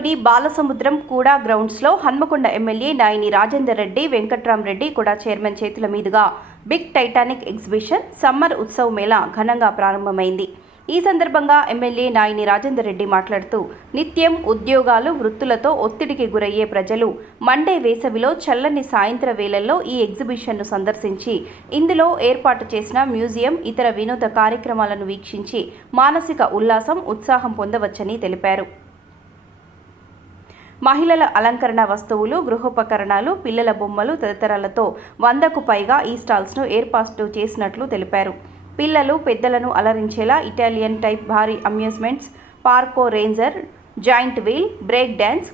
పట్టణంలోని బాలసముద్రం కూడా గ్రౌండ్స్లో హన్మకొండ ఎమ్మెల్యే నాయిని రాజేందర్ రెడ్డి, వెంకట్రామరెడ్డి కూడా చైర్మన్ చేతుల మీదుగా big titanic exhibition summer Utsav Mela ఘనంగా ప్రారంభమైంది. ఈ సందర్భంగా ఎమ్మెల్యే నాయిని రాజేందర్ రెడ్డి మాట్లాడుతూ, నిత్యం ఉద్యోగాలు, వృత్తులతో ఒత్తిడికి గురయ్యే ప్రజలు మండే వేసవిలో చల్లని సాయంత్ర వేళల్లో ఈ ఎగ్జిబిషన్ను సందర్శించి ఇందులో ఏర్పాటు చేసిన మ్యూజియం, ఇతర వినోద కార్యక్రమాలను వీక్షించి మానసిక ఉల్లాసం, ఉత్సాహం పొందవచ్చని తెలిపారు. మహిళల అలంకరణ వస్తువులు, గృహోపకరణాలు, పిల్లల బొమ్మలు తదితరాలతో 100కు పైగా ఈ స్టాల్స్ను ఏర్పాటు చేసినట్లు తెలిపారు. పిల్లలు, పెద్దలను అలరించేలా ఇటాలియన్ టైప్ భారీ అమ్యూజ్మెంట్స్, పార్కో ranger, giant wheel, break dance,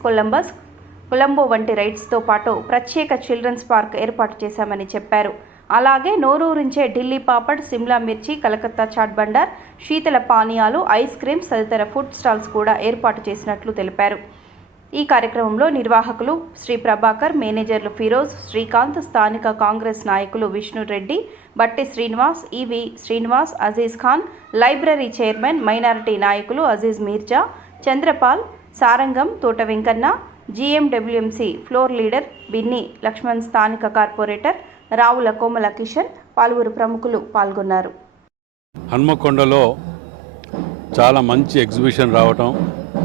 కొలంబో వంటి రైడ్స్తో పాటు ప్రత్యేక చిల్డ్రన్స్ పార్క్ ఏర్పాటు చేశామని చెప్పారు. అలాగే నోరూరించే ఢిల్లీ పాపడ్, సిమ్లా మిర్చి, కలకత్తా చాట్ బండార్, శీతల పానీయాలు, ఐస్ క్రీమ్స్ తదితర ఫుడ్ స్టాల్స్ కూడా ఏర్పాటు చేసినట్లు తెలిపారు. ఈ కార్యక్రమంలో నిర్వాహకులు శ్రీ ప్రభాకర్, మేనేజర్లు ఫిరోజ్, శ్రీకాంత్, స్థానిక కాంగ్రెస్ నాయకులు Vishnu Reddy, Batti Srinivas, EV Srinivas, Aziz Khan, library chairman, minority నాయకులు Aziz Mirza, Chandrapal, Sarangam, Thota Venkanna, GMWMC floor leader Binni Laxman, స్థానిక కార్పొరేటర్ రావుల కోమల కిషన్, పలువురు ప్రముఖులు పాల్గొన్నారు. హన్మకొండలో చాలా మంచి ఎగ్జిబిషన్ రావటం,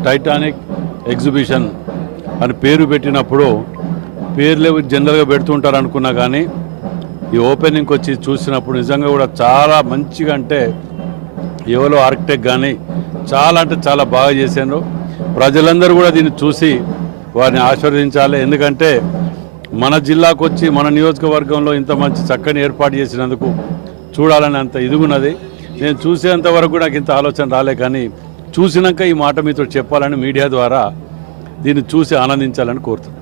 టైటానిక్ ఎగ్జిబిషన్ అని పేరు పెట్టినప్పుడు పేర్లే జనరల్గా పెడుతుంటారు అనుకున్నా, కానీ ఈ ఓపెనింగ్కి వచ్చి చూసినప్పుడు నిజంగా కూడా చాలా మంచిగా, అంటే ఎవరో ఆర్కిటెక్ట్ కానీ చాలా అంటే చాలా బాగా చేశారు. ప్రజలందరూ కూడా దీన్ని చూసి వారిని ఆశీర్వదించాలి. ఎందుకంటే మన జిల్లాకు వచ్చి మన నియోజకవర్గంలో ఇంత మంచి చక్కని ఏర్పాటు చేసినందుకు చూడాలని అంత ఇదిగున్నది. నేను చూసేంత వరకు నాకు ఇంత ఆలోచన రాలే, కానీ చూసినాక ఈ మాట మీతో చెప్పాలని మీడియా ద్వారా దీన్ని చూసి ఆనందించాలని కోరుతున్నాను.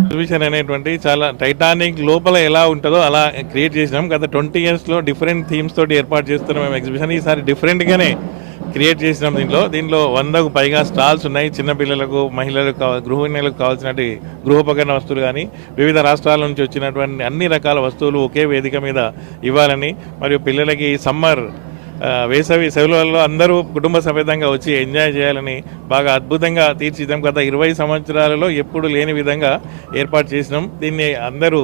ఎగ్జిబిషన్ అనేటువంటి చాలా టైటానిక్ లోపల ఎలా ఉంటుందో అలా క్రియేట్ చేసినాం. గత 20 ఇయర్స్లో డిఫరెంట్ థీమ్స్ తోటి ఏర్పాటు చేస్తున్నాం మేము ఎగ్జిబిషన్. ఈసారి డిఫరెంట్గానే క్రియేట్ చేసినాం. దీంట్లో 100కు పైగా స్టాల్స్ ఉన్నాయి. చిన్నపిల్లలకు, మహిళలకు, గృహిణులకు కావాల్సినటువంటి గృహోపకరణ వస్తువులు కానీ వివిధ రాష్ట్రాల నుంచి వచ్చినటువంటి అన్ని రకాల వస్తువులు ఒకే వేదిక మీద ఇవ్వాలని, మరియు పిల్లలకి సమ్మర్ వేసవి సెలవులలో అందరూ కుటుంబ సమేతంగా వచ్చి ఎంజాయ్ చేయాలని బాగా అద్భుతంగా తీర్చిదిద్దాం. గత 20 సంవత్సరాలలో ఎప్పుడు లేని విధంగా ఏర్పాటు చేసినాం. దీన్ని అందరూ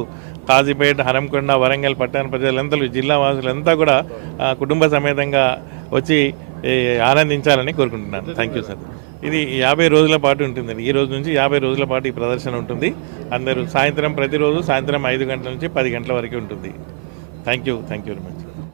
కాజీపేట, హనంకొండ, వరంగల్ పట్టణ ప్రజలందరూ, జిల్లా వాసులంతా కూడా కుటుంబ సమేతంగా వచ్చి ఆనందించాలని కోరుకుంటున్నాను. Thank you sir. ఇది 50 రోజుల పాటు ఉంటుందండి. ఈ రోజు నుంచి 50 రోజుల పాటు ఈ ప్రదర్శన ఉంటుంది. అందరూ ప్రతిరోజు సాయంత్రం 5 గంటల నుంచి 10 గంటల వరకు ఉంటుంది. Thank you very much.